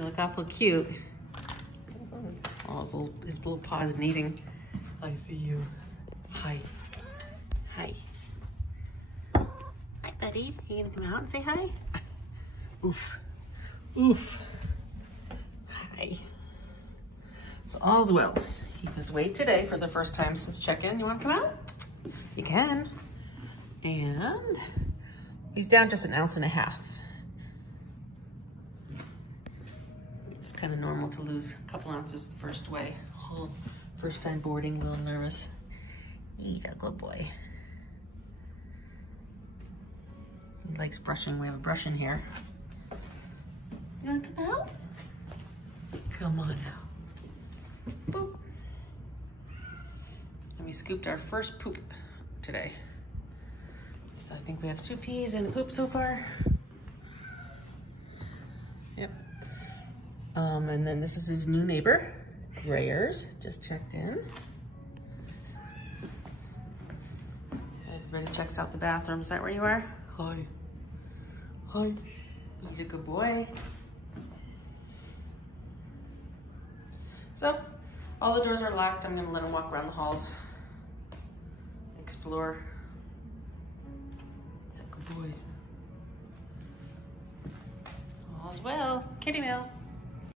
You look awful cute. Oh, his little paws kneading. I see you. Hi. Hi. Hi, buddy. You gonna come out and say hi? Oof. Oof. Hi. So all's well. He was weighed today for the first time since check-in. You wanna come out? You can. And he's down just 1.5 ounces. It's kind of normal to lose a couple ounces the first way. Oh, first time boarding, a little nervous. He's a good boy. He likes brushing. We have a brush in here. You wanna come out? Come on now. Boop. And we scooped our first poop today. So I think we have 2 pees and a poop so far. Yep. And then this is his new neighbor, Grayers, just checked in. Everybody checks out the bathroom. Is that where you are? Hi. Hi. He's a good boy. So, all the doors are locked. I'm gonna let him walk around the halls, explore. He's a good boy. All's well. Kitty mail.